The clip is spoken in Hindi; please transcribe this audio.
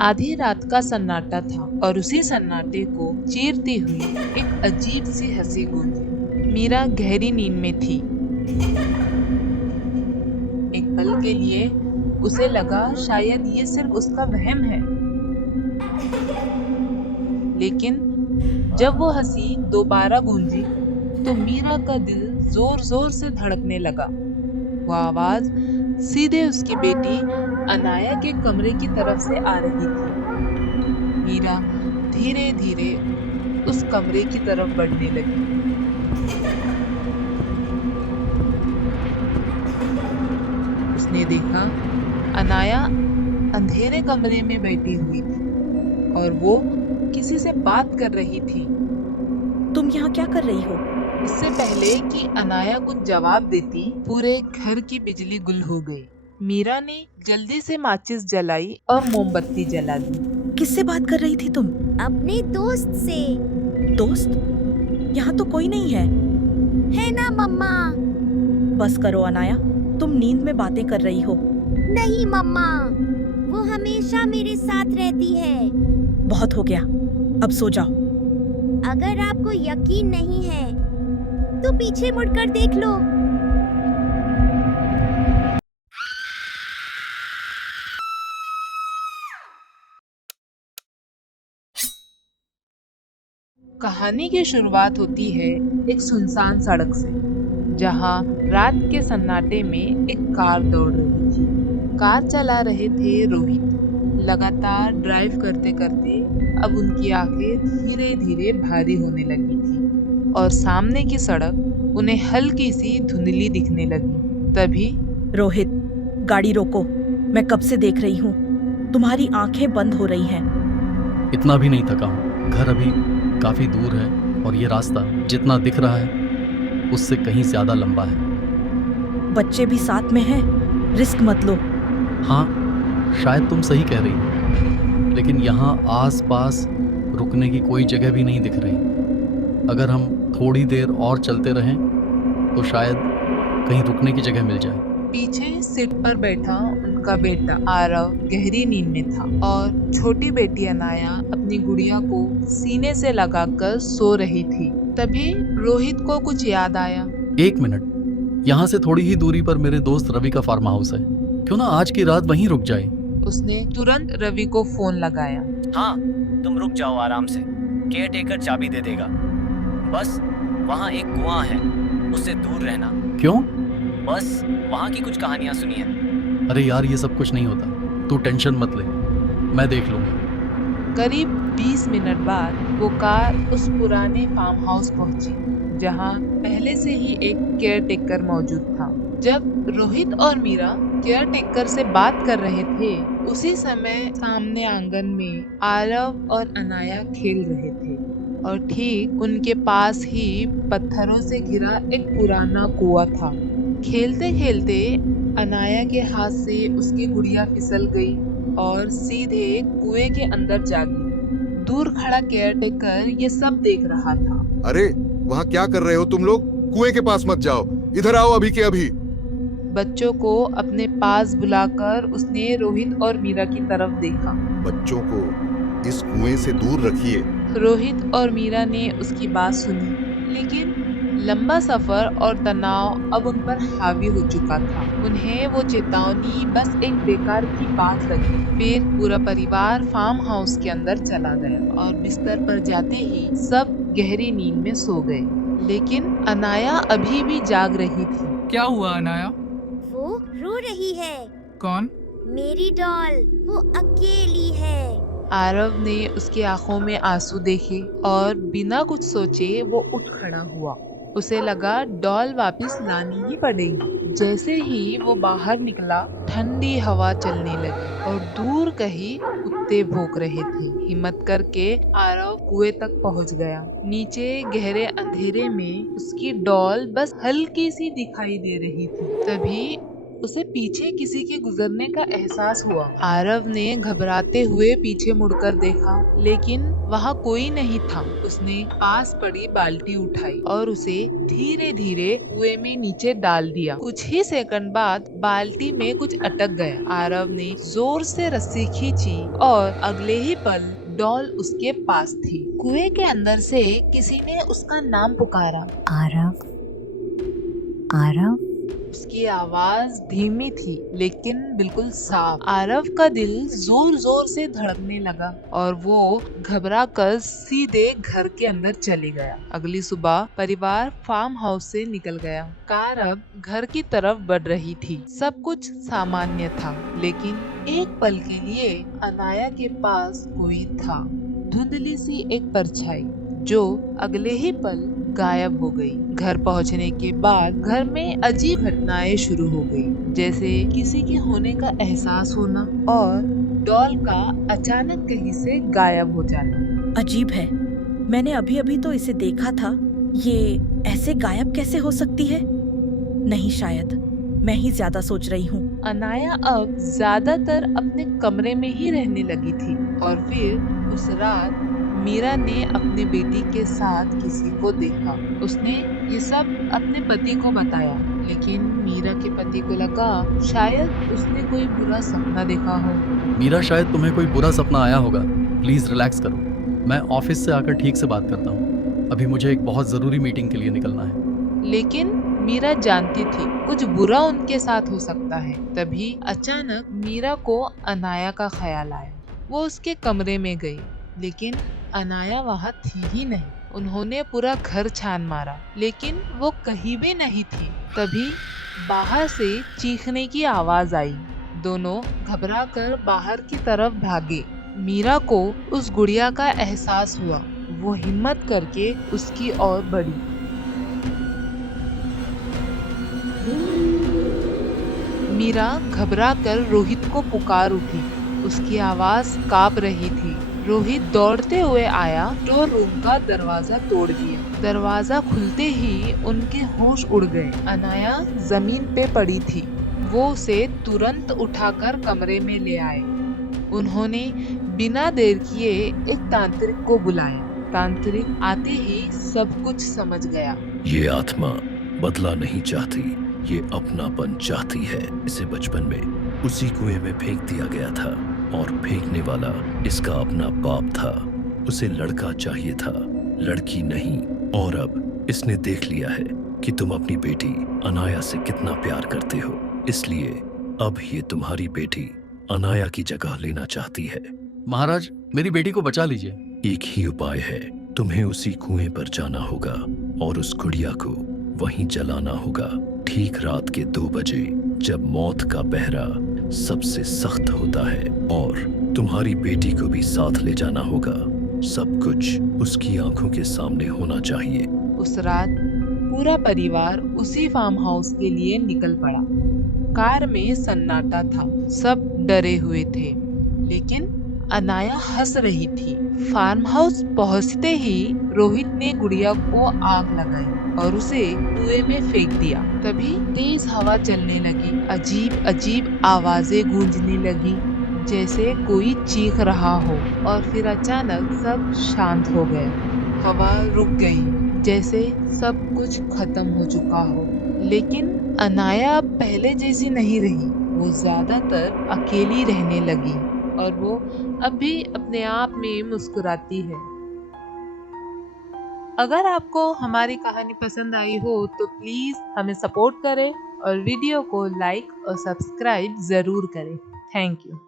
आधी रात का सन्नाटा था और उसी सन्नाटे को चीरती हुई एक अजीब सी हंसी गूंजी। मीरा गहरी नींद में थी। एक पल के लिए उसे लगा शायद ये सिर्फ उसका वहम है, लेकिन जब वो हंसी दोबारा गूंजी तो मीरा का दिल जोर जोर से धड़कने लगा। वो आवाज सीधे उसकी बेटी अनाया के कमरे की तरफ से आ रही थी। मीरा धीरे धीरे उस कमरे की तरफ बढ़ने लगी। उसने देखा अनाया अंधेरे कमरे में बैठी हुई थी और वो किसी से बात कर रही थी। तुम यहाँ क्या कर रही हो? इससे पहले कि अनाया कुछ जवाब देती, पूरे घर की बिजली गुल हो गई। मीरा ने जल्दी से माचिस जलाई और मोमबत्ती जला दी। किससे बात कर रही थी तुम? अपने दोस्त से। दोस्त? यहाँ तो कोई नहीं है। है ना मम्मा? बस करो अनाया, तुम नींद में बातें कर रही हो। नहीं मम्मा, वो हमेशा मेरे साथ रहती है। बहुत हो गया, अब सो जाओ। अगर आपको यकीन नहीं है तो पीछे मुड़कर देख लो। कहानी की शुरुआत होती है एक सुनसान सड़क से, जहां रात के सन्नाटे में एक कार दौड़ रही थी। कार चला रहे थे रोहित। लगातार ड्राइव करते करते अब उनकी आंखें धीरे धीरे भारी होने लगी थी और सामने की सड़क उन्हें हल्की सी धुंधली दिखने लगी। तभी रोहित, गाड़ी रोको। मैं कब से देख रही हूँ, तुम्हारी आंखें बंद हो रही हैं। इतना भी नहीं थका हूँ। घर अभी काफी दूर है और ये रास्ता जितना दिख रहा है उससे कहीं ज्यादा लंबा है। बच्चे भी साथ में हैं, रिस्क मत लो। हाँ, शायद तुम सही कह रही हो, लेकिन यहाँ आस पास रुकने की कोई जगह भी नहीं दिख रही। अगर हम थोड़ी देर और चलते रहें तो शायद कहीं रुकने की जगह मिल जाए। पीछे सीट पर बैठा उनका बेटा आरव गहरी नींद में था और छोटी बेटी अनाया अपनी गुड़िया को सीने से लगाकर सो रही थी। तभी रोहित को कुछ याद आया। एक मिनट, यहाँ से थोड़ी ही दूरी पर मेरे दोस्त रवि का फार्म हाउस है। क्यों ना आज की रात वहीं रुक जाए। उसने तुरंत रवि को फोन लगाया। हाँ, तुम रुक जाओ आराम से, केयर टेकर चाबी दे देगा। बस वहाँ एक कुआं है, उससे दूर रहना। क्यों? बस वहाँ की कुछ कहानियाँ सुनी है। अरे यार, ये सब कुछ नहीं होता, तू टेंशन मत ले, मैं देख लूंगा। करीब 20 मिनट बाद वो कार उस पुराने फार्म हाउस पहुंची, जहां पहले से ही एक केयर टेकर मौजूद था। जब रोहित और मीरा केयर टेकर से बात कर रहे थे, उसी समय सामने आंगन में आरव और अनाया खेल रहे थे और ठीक उनके पास ही पत्थरों से घिरा एक पुराना कुआं था। खेलते खेलते अनाया के हाथ से उसकी गुड़िया फिसल गई और सीधे कुएं के अंदर जा गिरी। दूर खड़ा केयरटेकर ये सब देख रहा था। अरे वहाँ क्या कर रहे हो तुम लोग? कुएं के पास मत जाओ, इधर आओ अभी के अभी। बच्चों को अपने पास बुलाकर उसने रोहित और मीरा की तरफ देखा। बच्चों को इस कुएं से दूर रखिए। रोहित और मीरा ने उसकी बात सुनी, लेकिन लंबा सफर और तनाव अब उन पर हावी हो चुका था। उन्हें वो चेतावनी बस एक बेकार की बात लगी। फिर पूरा परिवार फार्म हाउस के अंदर चला गया और बिस्तर पर जाते ही सब गहरी नींद में सो गए, लेकिन अनाया अभी भी जाग रही थी। क्या हुआ अनाया? वो रो रही है। कौन? मेरी डॉल, वो अकेली है। आरव ने उसकी आंखों में आंसू देखे और बिना कुछ सोचे वो उठ खड़ा हुआ। उसे लगा डॉल वापस लानी ही पड़ेगी। जैसे ही वो बाहर निकला, ठंडी हवा चलने लगी और दूर कहीं कुत्ते भौंक रहे थे। हिम्मत करके आरव कुएं तक पहुंच गया। नीचे गहरे अंधेरे में उसकी डॉल बस हल्की सी दिखाई दे रही थी। तभी उसे पीछे किसी के गुजरने का एहसास हुआ। आरव ने घबराते हुए पीछे मुड़कर देखा, लेकिन वहाँ कोई नहीं था। उसने पास पड़ी बाल्टी उठाई और उसे धीरे धीरे कुएं में नीचे डाल दिया। कुछ ही सेकंड बाद बाल्टी में कुछ अटक गया। आरव ने जोर से रस्सी खींची और अगले ही पल डॉल उसके पास थी। कुएं के अंदर से किसी ने उसका नाम पुकारा, आरव, आरव। उसकी आवाज धीमी थी लेकिन बिल्कुल साफ। आरव का दिल जोर जोर से धड़कने लगा और वो घबराकर सीधे घर के अंदर चली गया। अगली सुबह परिवार फार्म हाउस से निकल गया। कार अब घर की तरफ बढ़ रही थी। सब कुछ सामान्य था, लेकिन एक पल के लिए अनाया के पास कोई था। धुंधली सी एक परछाई जो अगले ही पल गायब हो गई। घर पहुंचने के बाद घर में अजीब घटनाएं शुरू हो गई, जैसे किसी के होने का एहसास होना और डॉल का अचानक कहीं से गायब हो जाना। अजीब है, मैंने अभी अभी तो इसे देखा था। ये ऐसे गायब कैसे हो सकती है? नहीं, शायद मैं ही ज्यादा सोच रही हूँ। अनाया अब ज्यादातर अपने कमरे में ही रहने लगी थी और फिर उस रात मीरा ने अपने बेटी के साथ किसी को देखा। उसने ये सब अपने पति को बताया, लेकिन मीरा के पति को लगा शायद उसने कोई बुरा सपना देखा हो। मीरा, शायद तुम्हें कोई बुरा सपना आया होगा। प्लीज रिलैक्स करो, मैं ऑफिस से आकर ठीक से बात करता हूँ। अभी मुझे एक बहुत जरूरी मीटिंग के लिए निकलना है। लेकिन मीरा जानती थी कुछ बुरा उनके साथ हो सकता है। तभी अचानक मीरा को अनाया का ख्याल आया। वो उसके कमरे में गई, लेकिन अनाया वहाँ थी ही नहीं। उन्होंने पूरा घर छान मारा, लेकिन वो कहीं भी नहीं थी। तभी बाहर से चीखने की आवाज आई। दोनों घबराकर बाहर की तरफ भागे। मीरा को उस गुड़िया का एहसास हुआ। वो हिम्मत करके उसकी ओर बढ़ी। मीरा घबराकर रोहित को पुकार उठी। उसकी आवाज कांप रही थी। रोहित दौड़ते हुए आया तो रूम का दरवाजा तोड़ दिया। दरवाजा खुलते ही उनके होश उड़ गए। अनाया जमीन पे पड़ी थी। वो उसे तुरंत उठाकर कमरे में ले आए। उन्होंने बिना देर किए एक तांत्रिक को बुलाया। तांत्रिक आते ही सब कुछ समझ गया। ये आत्मा बदला नहीं चाहती, ये अपनापन चाहती है। इसे बचपन में उसी कुएं में फेंक दिया गया था और फेंकने वाला इसका अपना बाप था। उसे लड़का चाहिए था, लड़की नहीं। और अब इसने देख लिया है कि तुम अपनी बेटी अनाया से कितना प्यार करते हो, इसलिए अब ये तुम्हारी बेटी अनाया की जगह लेना चाहती है। महाराज, मेरी बेटी को बचा लीजिए। एक ही उपाय है, तुम्हें उसी कुएं पर जाना होगा और उस गुड़िया को वहीं जलाना होगा। ठीक रात के 2 बजे, जब मौत का पहरा सबसे सख्त होता है, और तुम्हारी बेटी को भी साथ ले जाना होगा। सब कुछ उसकी आंखों के सामने होना चाहिए। उस रात पूरा परिवार उसी फार्म हाउस के लिए निकल पड़ा। कार में सन्नाटा था, सब डरे हुए थे, लेकिन अनाया हंस रही थी। फार्म हाउस पहुंचते ही रोहित ने गुड़िया को आग लगाई और उसे कुएं में फेंक दिया। तभी तेज हवा चलने लगी। अजीब अजीब आवाजें गूंजने लगी, जैसे कोई चीख रहा हो। और फिर अचानक सब शांत हो गए। हवा रुक गई, जैसे सब कुछ खत्म हो चुका हो। लेकिन अनाया अब पहले जैसी नहीं रही। वो ज्यादातर अकेली रहने लगी और वो अब भी अपने आप में मुस्कुराती है। अगर आपको हमारी कहानी पसंद आई हो तो प्लीज हमें सपोर्ट करें और वीडियो को लाइक और सब्सक्राइब जरूर करें। Thank you.